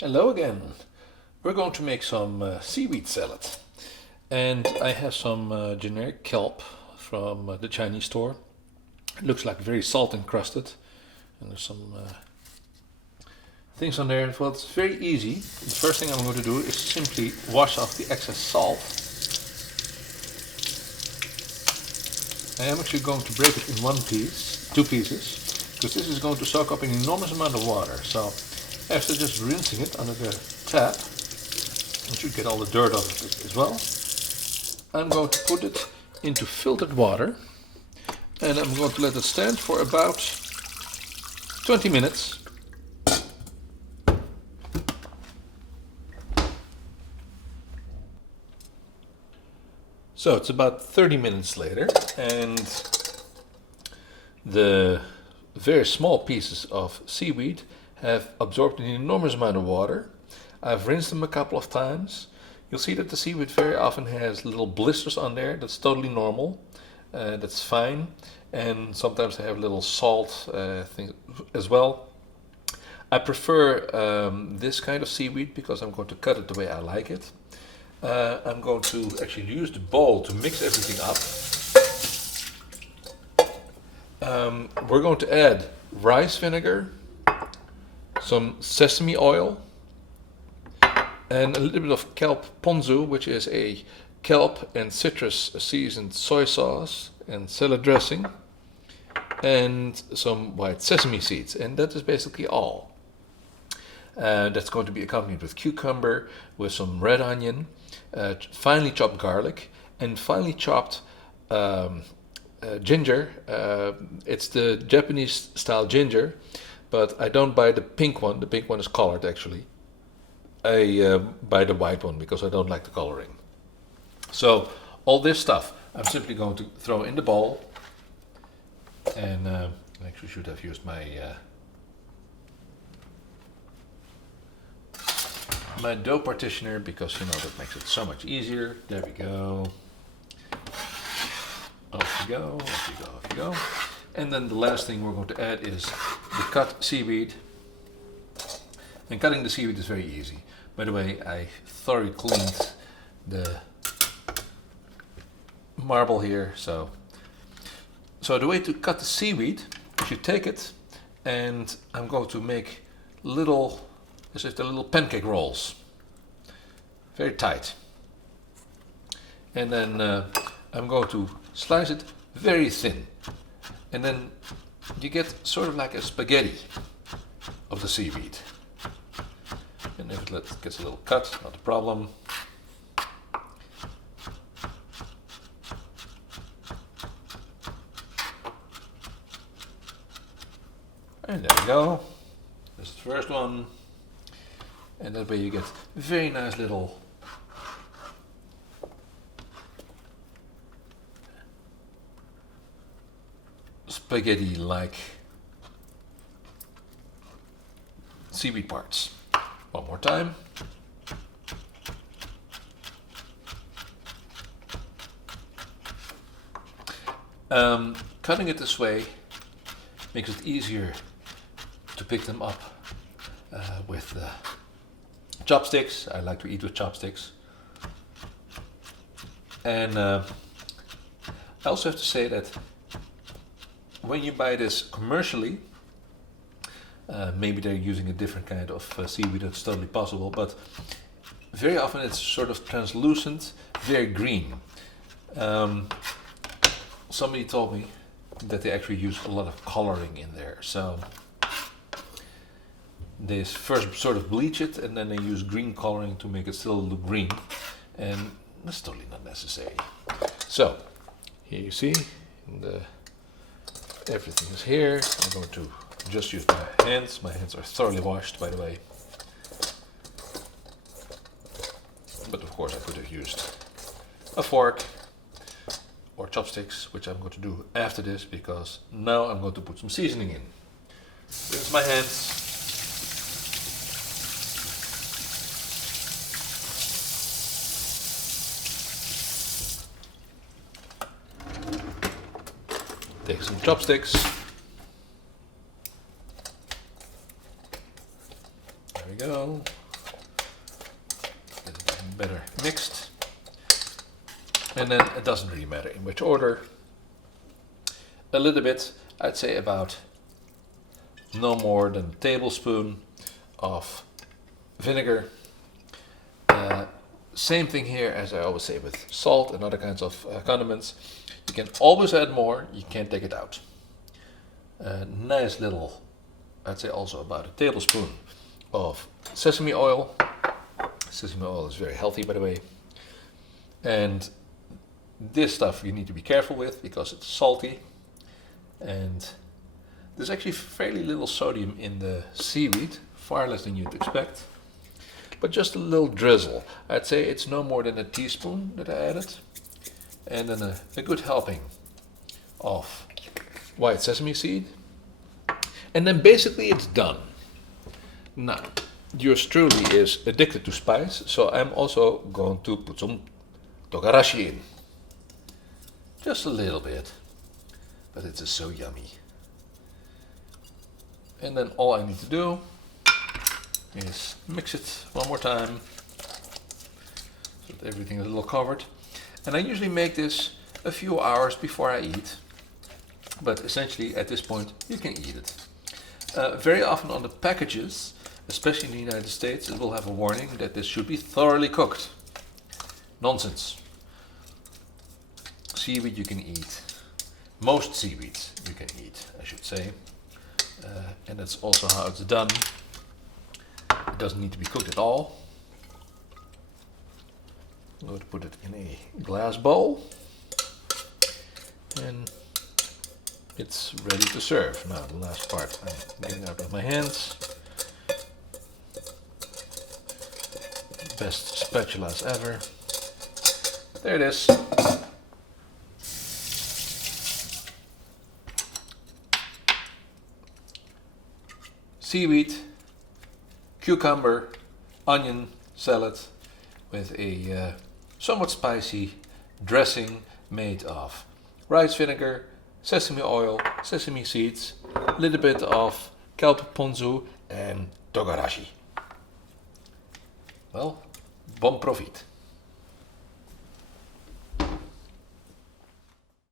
Hello again. We're going to make some seaweed salad. And I have some generic kelp from the Chinese store. It looks like very salt encrusted. And there's some things on there. Well, it's very easy. The first thing I'm going to do is simply wash off the excess salt. I am actually going to break it in two pieces, because this is going to soak up an enormous amount of water. So after just rinsing it under the tap, you should get all the dirt off of it as well. I'm going to put it into filtered water and I'm going to let it stand for about 20 minutes. So it's about 30 minutes later and the very small pieces of seaweed have absorbed an enormous amount of water. I've rinsed them a couple of times. You'll see that the seaweed very often has little blisters on there. That's totally normal. That's fine. And sometimes they have little salt things as well. I prefer this kind of seaweed because I'm going to cut it the way I like it. I'm going to actually use the bowl to mix everything up. We're going to add rice vinegar, some sesame oil, and a little bit of Kelp Ponzu, which is a kelp and citrus seasoned soy sauce and salad dressing, and some white sesame seeds. And that is basically all. That's going to be accompanied with cucumber, with some red onion, finely chopped garlic, and finely chopped ginger. It's the Japanese style ginger, but I don't buy the pink one. The pink one is colored actually. I buy the white one because I don't like the coloring. So all this stuff I'm simply going to throw in the bowl, and I actually should have used my my dough partitioner because that makes it so much easier. There we go. Off you go, off you go, off you go. And then the last thing we're going to add is the cut seaweed. And cutting the seaweed is very easy. By the way, I thoroughly cleaned the marble here. So the way to cut the seaweed is you take it, and I'm going to make little, as if they're little pancake rolls. Very tight. And then I'm going to slice it very thin. And then you get sort of like a spaghetti of the seaweed. And if it gets a little cut, not a problem. And there we go. That's the first one. And that way you get very nice little spaghetti-like seaweed parts. One more time. Cutting it this way makes it easier to pick them up with chopsticks. I like to eat with chopsticks. And I also have to say that when you buy this commercially, maybe they're using a different kind of seaweed, that's totally possible, but very often it's sort of translucent, very green. Somebody told me that they actually use a lot of coloring in there, so they first sort of bleach it and then they use green coloring to make it still look green, and that's totally not necessary. So here you see everything is here. I'm going to just use my hands. My hands are thoroughly washed, by the way. But of course I could have used a fork or chopsticks, which I'm going to do after this, because now I'm going to put some seasoning in. Rinse my hands. Take some chopsticks. There we go. better mixed. And then it doesn't really matter in which order. A little bit, I'd say about no more than a tablespoon of vinegar. Same thing here as I always say with salt and other kinds of condiments. You can always add more, you can't take it out. A nice little, I'd say also about a tablespoon of sesame oil. Sesame oil is very healthy, by the way. And this stuff you need to be careful with because it's salty. And there's actually fairly little sodium in the seaweed, far less than you'd expect. But just a little drizzle. I'd say it's no more than a teaspoon that I added. And then a good helping of white sesame seed. And then basically it's done. Now, yours truly is addicted to spice, so I'm also going to put some togarashi in. Just a little bit, but it is so yummy. And then all I need to do is mix it one more time so that everything is a little covered. And I usually make this a few hours before I eat, but essentially at this point you can eat it. Very often on the packages, especially in the United States, it will have a warning that this should be thoroughly cooked. Nonsense. Seaweed you can eat. Most seaweeds you can eat, I should say. And that's also how it's done. It doesn't need to be cooked at all. I'm going to put it in a glass bowl. And it's ready to serve. Now the last part I'm getting out with my hands. Best spatulas ever. There it is. Seaweed, cucumber, onion salad with a somewhat spicy dressing made of rice vinegar, sesame oil, sesame seeds, a little bit of Kelp Ponzu and togarashi. Well, bon profit.